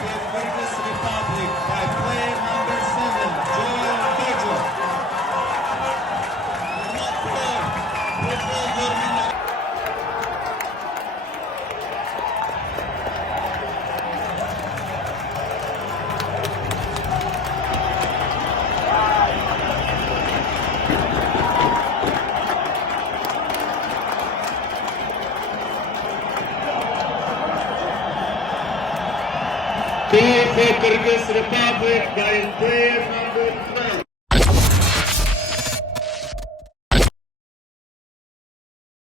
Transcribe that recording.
for Kyrgyz Republic by player number 7, Joel Kojo. Football görünümler. Goal for Kyrgyz Republic by player number